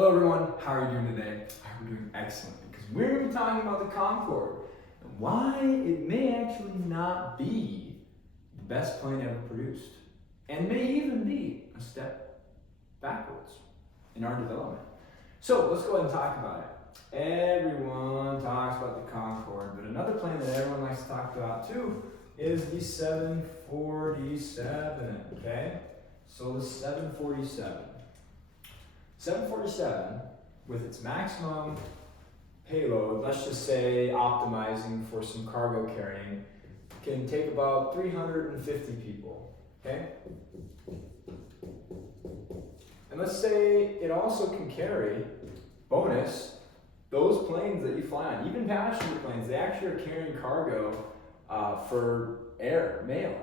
Hello everyone, how are you doing today? I'm doing excellent because we're going to be talking about the Concorde and why it may actually not be the best plane ever produced and may even be a step backwards in our development. So let's go ahead and talk about it. Everyone talks about the Concorde, but another plane that everyone likes to talk about too is the 747, okay? So the 747. 747, with its maximum payload, let's just say optimizing for some cargo carrying, can take about 350 people, okay? And let's say it also can carry, bonus, those planes that you fly on, even passenger planes, they actually are carrying cargo for air mail.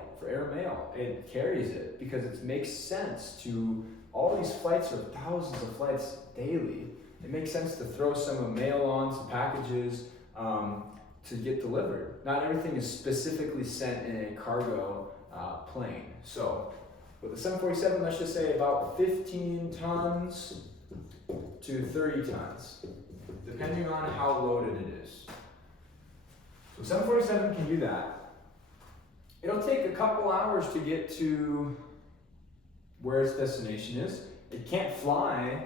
It carries it because it makes sense to, all these flights are thousands of flights daily. It makes sense to throw some mail on, some packages to get delivered. Not everything is specifically sent in a cargo plane. So with the 747, let's just say about 15 tons to 30 tons, depending on how loaded it is. So 747 can do that. It'll take a couple hours to get to where its destination is. It can't fly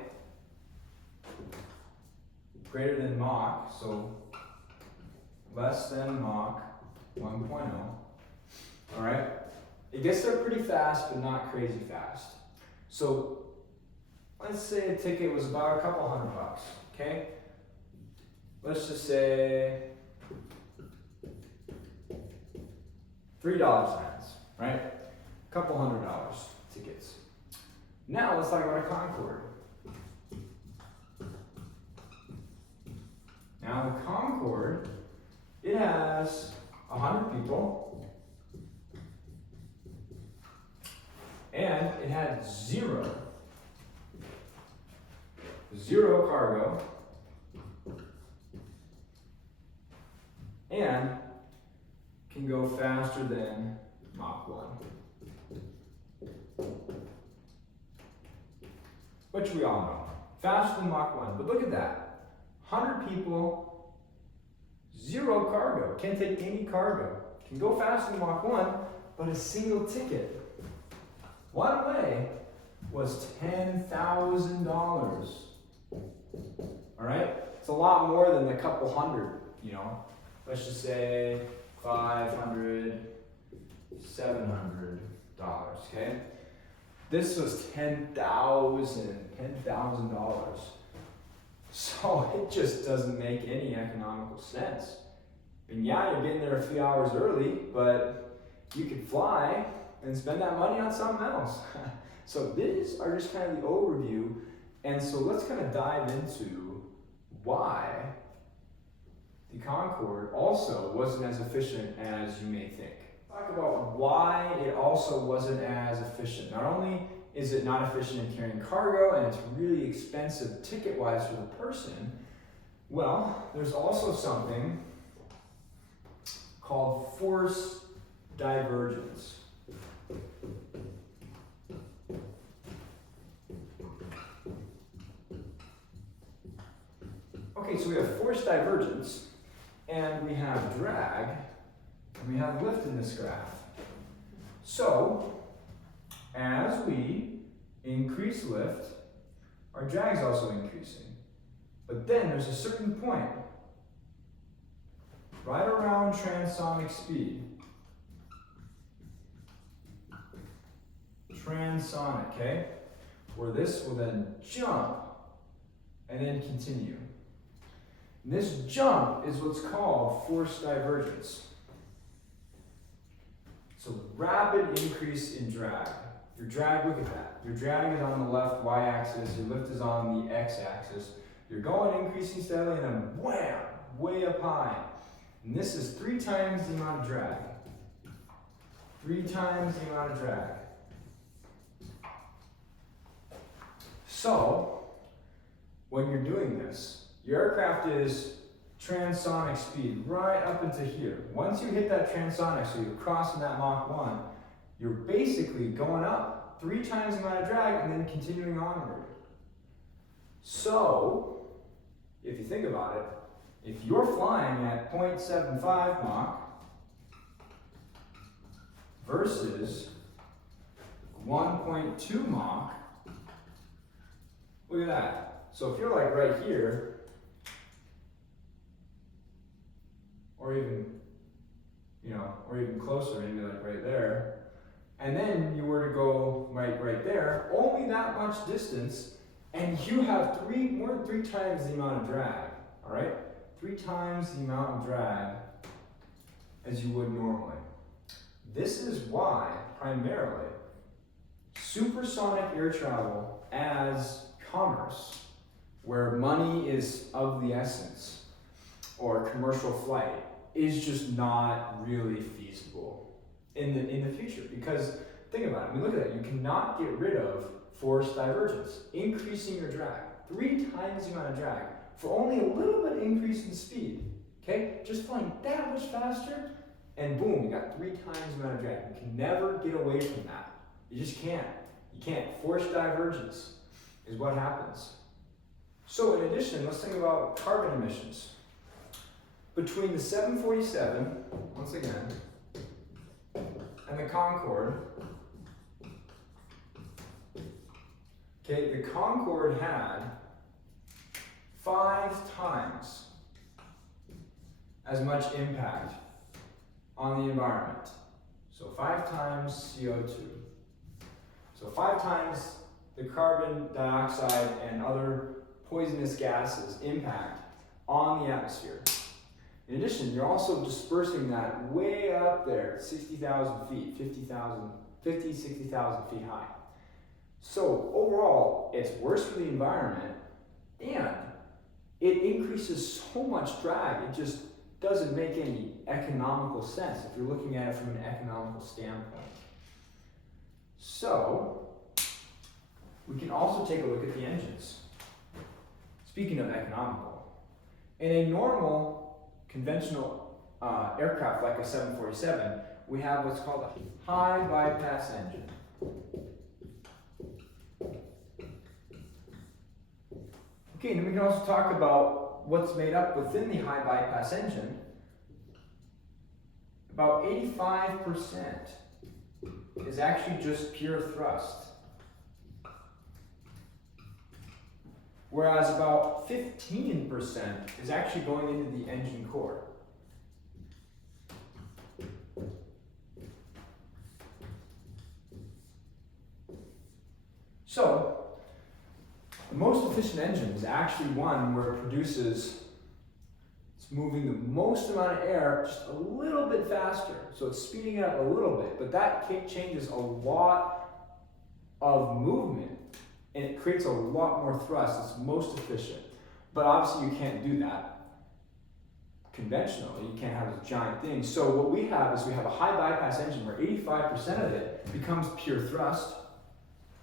greater than Mach, so less than Mach 1.0. All right? It gets there pretty fast, but not crazy fast. So let's say a ticket was about a couple $100, okay? Let's just say $3 cents, right? A couple $100 tickets. Now let's talk about a Concorde. Now the Concorde, it has 100 people, and it had zero cargo, and can go faster than Mach 1. Which we all know. Faster than Mach 1. But look at that. 100 people, zero cargo. Can't take any cargo. Can go faster than Mach 1, but a single ticket, one way, was $10,000. Alright? It's a lot more than the couple hundred, you know. Let's just say $500, $700, okay? This was $10,000. So it just doesn't make any economical sense. And yeah, you're getting there a few hours early, but you could fly and spend that money on something else. So these are just kind of the overview. And so let's kind of dive into why the Concorde also wasn't as efficient as you may think. Talk about why it also wasn't as efficient. Not only is it not efficient in carrying cargo and it's really expensive ticket-wise for the person, well, there's also something called force divergence. Okay, so we have force divergence, and we have drag, and we have lift in this graph. So, as we increase lift, our drag is also increasing. But then there's a certain point, right around transonic speed. Transonic, okay? Where this will then jump and then continue. And this jump is what's called force divergence. So rapid increase in drag. Your drag, look at that. Your drag is on the left y-axis, your lift is on the x-axis. You're going increasing steadily and then wham, way up high. And this is 3 times the amount of drag. 3 times the amount of drag. So, when you're doing this, your aircraft is transonic speed right up into here. Once you hit that transonic, so you're crossing that Mach 1, you're basically going up 3 times the amount of drag and then continuing onward. So, if you think about it, if you're flying at 0.75 Mach versus 1.2 Mach, look at that. So if you're like right here, or even, or even closer, maybe like right there, and then you were to go right there, only that much distance, and you have more than three times the amount of drag, all right? 3 times the amount of drag as you would normally. This is why, primarily, supersonic air travel as commerce, where money is of the essence, or commercial flight, is just not really feasible in the future. Because think about it, look at that, you cannot get rid of forced divergence, increasing your drag, 3 times the amount of drag, for only a little bit increase in speed, okay? Just flying that much faster, and boom, you got 3 times the amount of drag. You can never get away from that. You just can't. You can't. Forced divergence is what happens. So in addition, let's think about carbon emissions. Between the 747, once again, and the Concorde, okay, the Concorde had 5 times as much impact on the environment. So 5 times CO2. So 5 times the carbon dioxide and other poisonous gases impact on the atmosphere. In addition, you're also dispersing that way up there, 60,000 feet, 60,000 feet high. So overall, it's worse for the environment, and it increases so much drag, it just doesn't make any economical sense if you're looking at it from an economical standpoint. So, we can also take a look at the engines. Speaking of economical, in a normal conventional aircraft like a 747, we have what's called a high bypass engine. Okay, and then we can also talk about what's made up within the high bypass engine. About 85% is actually just pure thrust, whereas about 15% is actually going into the engine core. So, the most efficient engine is actually one where it produces, it's moving the most amount of air just a little bit faster. So it's speeding it up a little bit, but that changes a lot of movement and it creates a lot more thrust. It's most efficient. But obviously you can't do that conventionally. You can't have this giant thing. So what we have is we have a high bypass engine where 85% of it becomes pure thrust,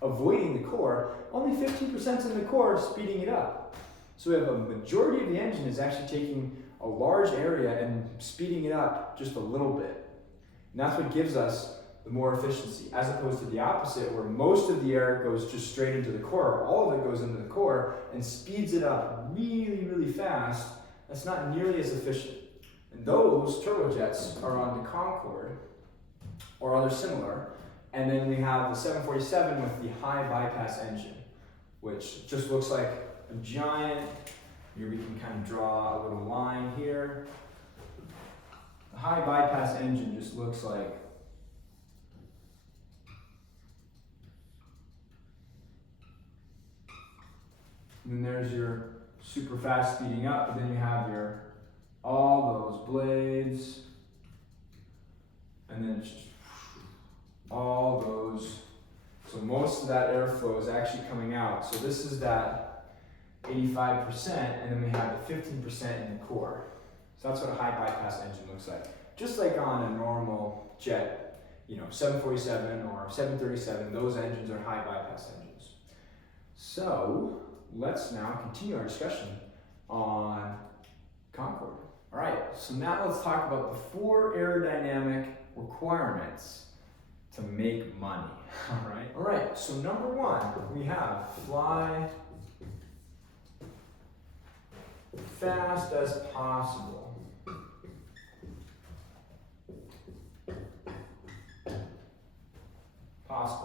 avoiding the core. Only 15% is in the core, speeding it up. So we have a majority of the engine is actually taking a large area and speeding it up just a little bit. And that's what gives us the more efficiency, as opposed to the opposite, where most of the air goes just straight into the core. All of it goes into the core and speeds it up really, really fast. That's not nearly as efficient. And those turbojets are on the Concorde or other similar. And then we have the 747 with the high bypass engine, which just looks like a giant, here we can kind of draw a little line here. The high bypass engine just looks like and then there's your super fast speeding up, and then you have your all those blades, and then it's just all those. So most of that airflow is actually coming out. So this is that 85%, and then we have the 15% in the core. So that's what a high bypass engine looks like. Just like on a normal jet, 747 or 737, those engines are high bypass engines. So let's now continue our discussion on Concorde. All right, so now let's talk about the 4 aerodynamic requirements to make money. All right, so number 1, we have fly fast as possible.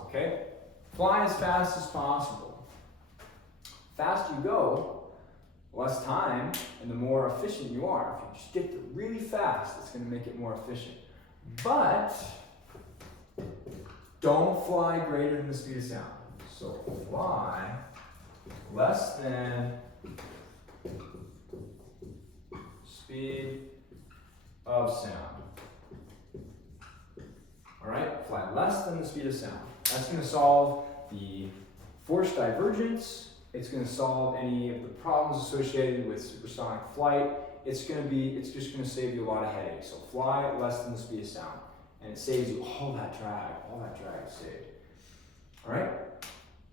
Okay? Fly as fast as possible. Faster you go, less time, and the more efficient you are. If you just get there really fast, it's going to make it more efficient. But don't fly greater than the speed of sound. So fly less than speed of sound. All right, fly less than the speed of sound. That's going to solve the forced divergence. It's going to solve any of the problems associated with supersonic flight. It's just going to save you a lot of headaches. So fly less than the speed of sound, and it saves you all that drag. All that drag is saved. All right.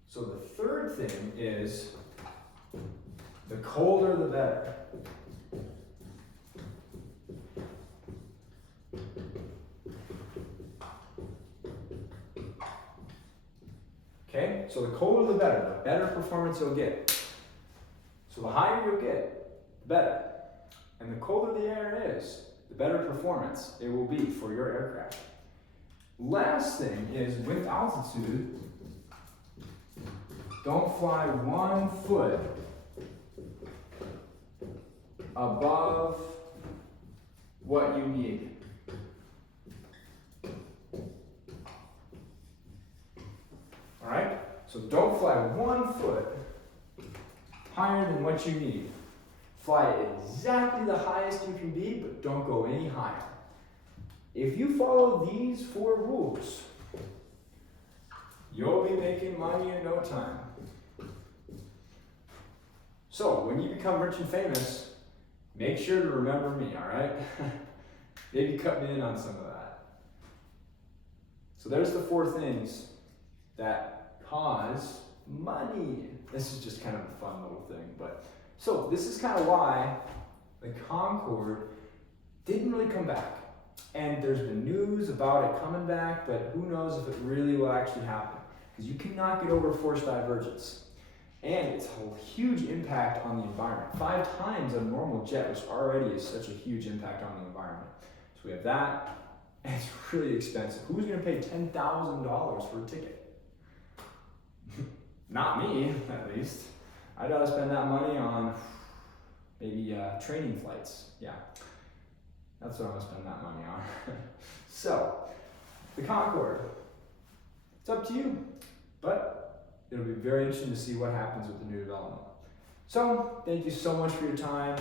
So the third thing is the colder the better. Okay, so the colder the better performance you'll get. So the higher you'll get, the better. And the colder the air is, the better performance it will be for your aircraft. Last thing is with altitude, don't fly 1 foot above what you need. Alright? So don't fly 1 foot higher than what you need. Fly exactly the highest you can be, but don't go any higher. If you follow these 4 rules, you'll be making money in no time. So when you become rich and famous, make sure to remember me, alright? Maybe cut me in on some of that. So there's the 4 things that cause money. This is just kind of a fun little thing, but so this is kind of why the Concorde didn't really come back. And there's been news about it coming back, but who knows if it really will actually happen. Because you cannot get over forced divergence. And it's a huge impact on the environment. 5 times a normal jet, which already is such a huge impact on the environment. So we have that, and it's really expensive. Who's gonna pay $10,000 for a ticket? Not me, at least. I'd rather spend that money on maybe training flights. Yeah, that's what I'm gonna spend that money on. So, the Concorde, it's up to you, but it'll be very interesting to see what happens with the new development. So, thank you so much for your time.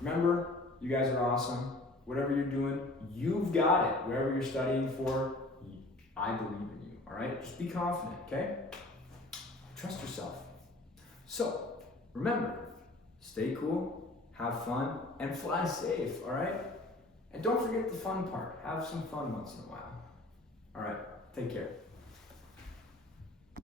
Remember, you guys are awesome. Whatever you're doing, you've got it. Whatever you're studying for, I believe in you, all right? Just be confident, okay? Trust yourself. So, remember, stay cool, have fun, and fly safe, all right? And don't forget the fun part. Have some fun once in a while. All right, take care.